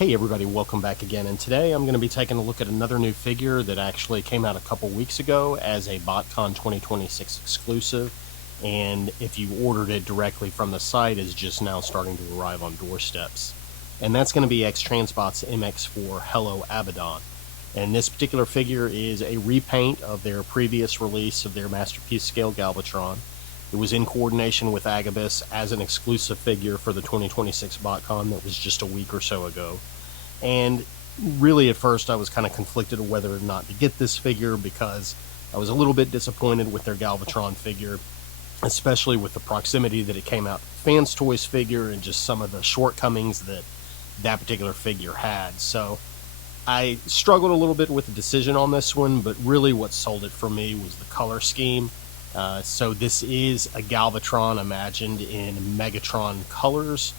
Hey everybody, welcome back again, and today I'm going to be taking a look at another new figure that actually came out a couple weeks ago as a BotCon 2026 exclusive, and if you ordered it directly from the site is just now starting to arrive on doorsteps. And that's going to be X-Transbots MX4 Hello Abaddon. And this particular figure is a repaint of their previous release of their Masterpiece Scale Galvatron. It was in coordination with Agabyss as an exclusive figure for the 2026 BotCon that was just a week or so ago. And really at first I was kind of conflicted of whether or not to get this figure because I was a little bit disappointed with their Galvatron figure, especially with the proximity that it came out Fans Toys figure and just some of the shortcomings that that particular figure had. So I struggled a little bit with the decision on this one, but really what sold it for me was the color scheme. So this is a Galvatron imagined in Megatron colors.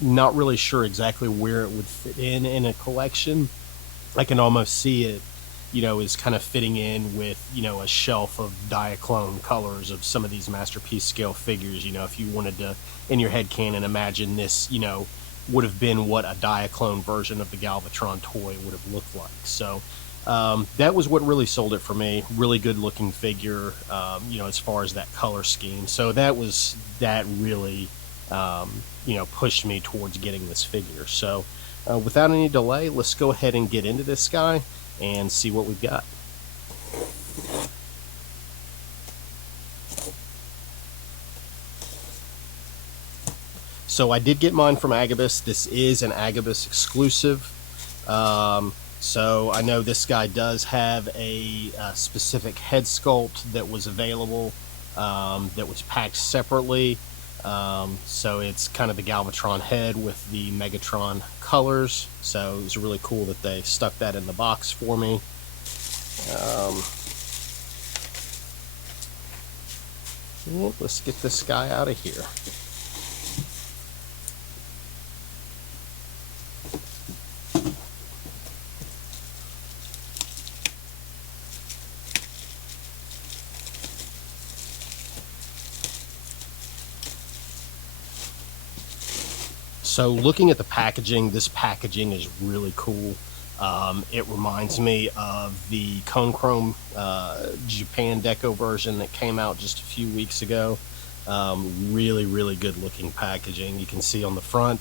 Not really sure exactly where it would fit in a collection. I can almost see it, is kind of fitting in with, a shelf of Diaclone colors of some of these Masterpiece Scale figures. If you wanted to, in your head canon, imagine this, would have been what a Diaclone version of the Galvatron toy would have looked like. So that was what really sold it for me. Really good looking figure, as far as that color scheme. So that really, pushed me towards getting this figure. So without any delay, let's go ahead and get into this guy and see what we've got. So I did get mine from Agabyss. This is an Agabyss exclusive. So I know this guy does have a specific head sculpt that was available, that was packed separately. So it's kind of the Galvatron head with the Megatron colors. So it was really cool that they stuck that in the box for me. Let's get this guy out of here. So looking at the packaging, this packaging is really cool. It reminds me of the Cone Chrome Japan Deco version that came out just a few weeks ago. Really, really good looking packaging. You can see on the front,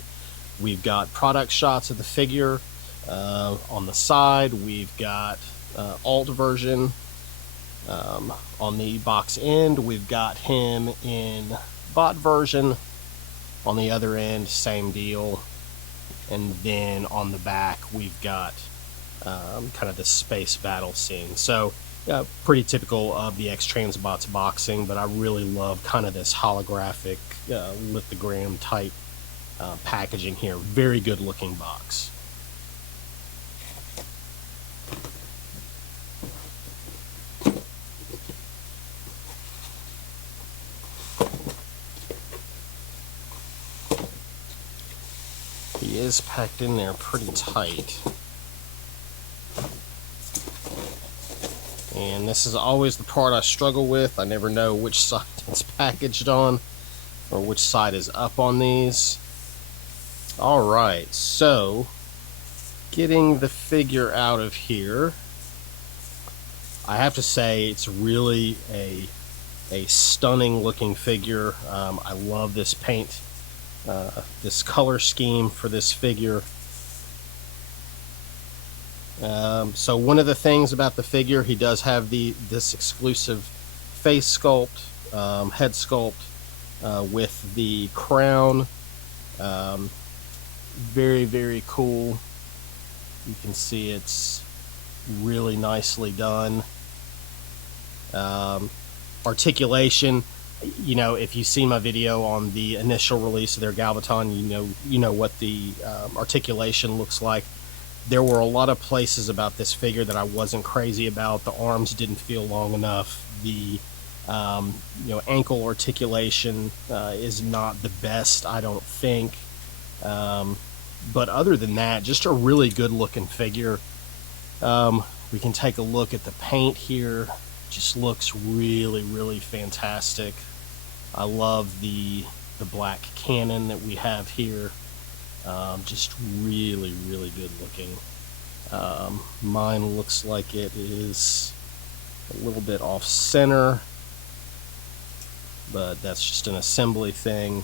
we've got product shots of the figure. On the side, we've got alt version. On the box end, we've got him in bot version. On the other end, same deal. And then on the back, we've got kind of the space battle scene. So pretty typical of the X-Transbots boxing, but I really love kind of this holographic lithogram type packaging here. Very good looking box. He is packed in there pretty tight. And this is always the part I struggle with. I never know which side it's packaged on or which side is up on these. Alright, so getting the figure out of here, I have to say it's really a stunning looking figure. I love this paint. This color scheme for this figure. So one of the things about the figure, he does have this exclusive face sculpt, head sculpt with the crown. Very, very cool. You can see it's really nicely done. Articulation. If you've seen my video on the initial release of their Galvatron, you know what the articulation looks like. There were a lot of places about this figure that I wasn't crazy about. The arms didn't feel long enough. The ankle articulation is not the best, I don't think. But other than that, just a really good looking figure. We can take a look at the paint here. Just looks really, really fantastic. I love the black cannon that we have here. Just really, really good looking. Mine looks like it is a little bit off center, but that's just an assembly thing.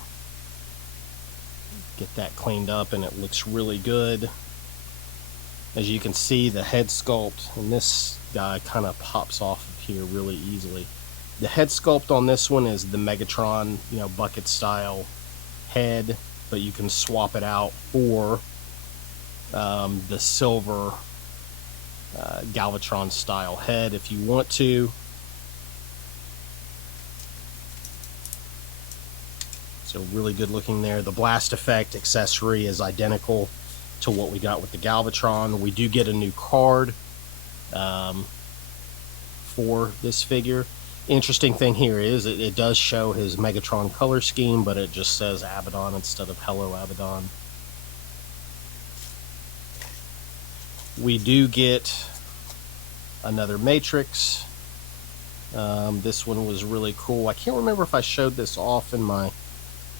Get that cleaned up and it looks really good. As you can see, the head sculpt, and this guy kind of pops off of here really easily. The head sculpt on this one is the Megatron, bucket style head, but you can swap it out for the silver Galvatron style head if you want to. So really good looking there. The blast effect accessory is identical to what we got with the Galvatron. We do get a new card for this figure. Interesting thing here is it does show his Megatron color scheme, but it just says Abaddon instead of Hello Abaddon. We do get another Matrix. This one was really cool. I can't remember if I showed this off in my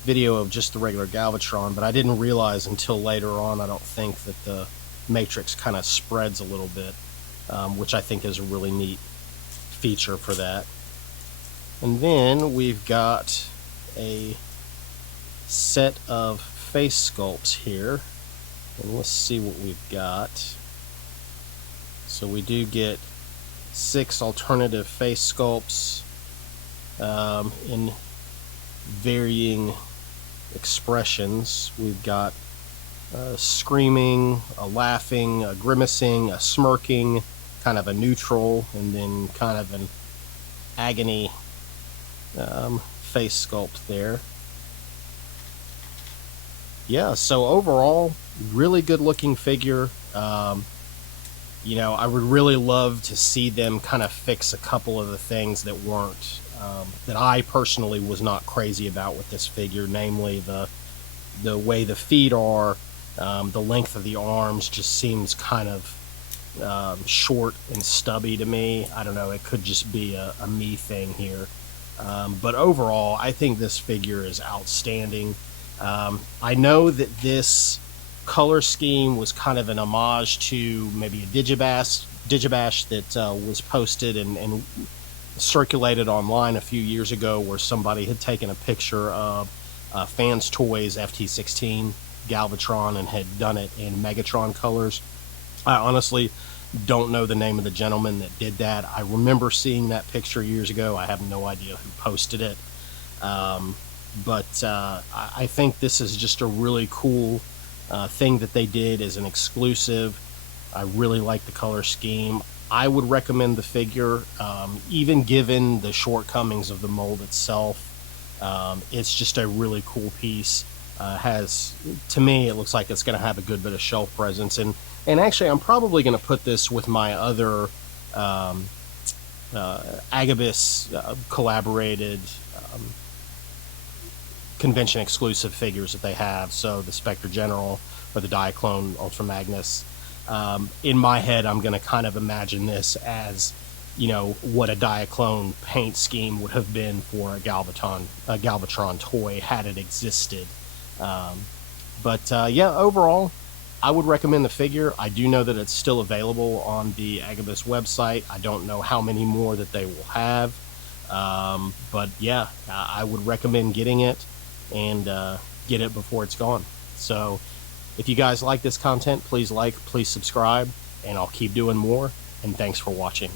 video of just the regular Galvatron, but I didn't realize until later on, I don't think, that the Matrix kind of spreads a little bit, which I think is a really neat feature for that. And then we've got a set of face sculpts here, and let's see what we've got. So we do get 6 alternative face sculpts in varying expressions. We've got a screaming, a laughing, a grimacing, a smirking, kind of a neutral, and then kind of an agony face sculpt there. Yeah, so overall, really good looking figure. I would really love to see them kind of fix a couple of the things that weren't, that I personally was not crazy about with this figure, namely the way the feet are, the length of the arms just seems kind of short and stubby to me. I don't know, it could just be a me thing here. But overall, I think this figure is outstanding. I know that this color scheme was kind of an homage to maybe a Digibash that was posted and circulated online a few years ago, where somebody had taken a picture of Fans Toys FT16 Galvatron and had done it in Megatron colors. I honestly don't know the name of the gentleman that did that. I remember seeing that picture years ago. I have no idea who posted it. But I think this is just a really cool thing that they did as an exclusive. I really like the color scheme. I would recommend the figure, even given the shortcomings of the mold itself. It's just a really cool piece. To me, it looks like it's going to have a good bit of shelf presence. And actually, I'm probably going to put this with my other Agabyss collaborated convention exclusive figures that they have. So the Spectre General or the Diaclone Ultra Magnus. In my head, I'm going to kind of imagine this as, what a Diaclone paint scheme would have been for a Galvatron toy had it existed. Yeah, overall, I would recommend the figure. I do know that it's still available on the Agabyss website. I don't know how many more that they will have. But yeah, I would recommend getting it and get it before it's gone. So if you guys like this content, please subscribe, and I'll keep doing more. And thanks for watching.